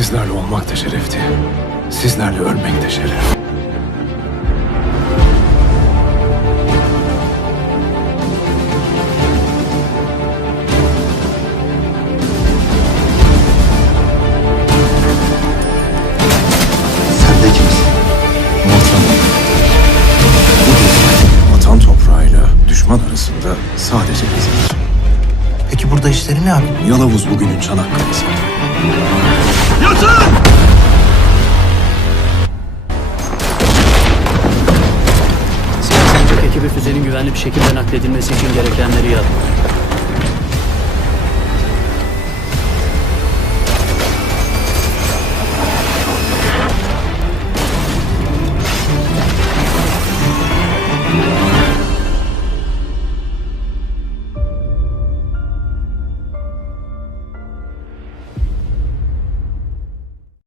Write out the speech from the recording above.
Sizlerle olmak da şerefti. Sizlerle ölmek de şeref. Sen de kimsin? Vatan. Vatan toprağıyla düşman arasında sadece kazanır. Peki burada işleri ne abi? Yalavuz bugünün Çanakkale'si. Siyasi ekibi füzenin güvenli bir şekilde nakledilmesi için gerekenleri yaptı.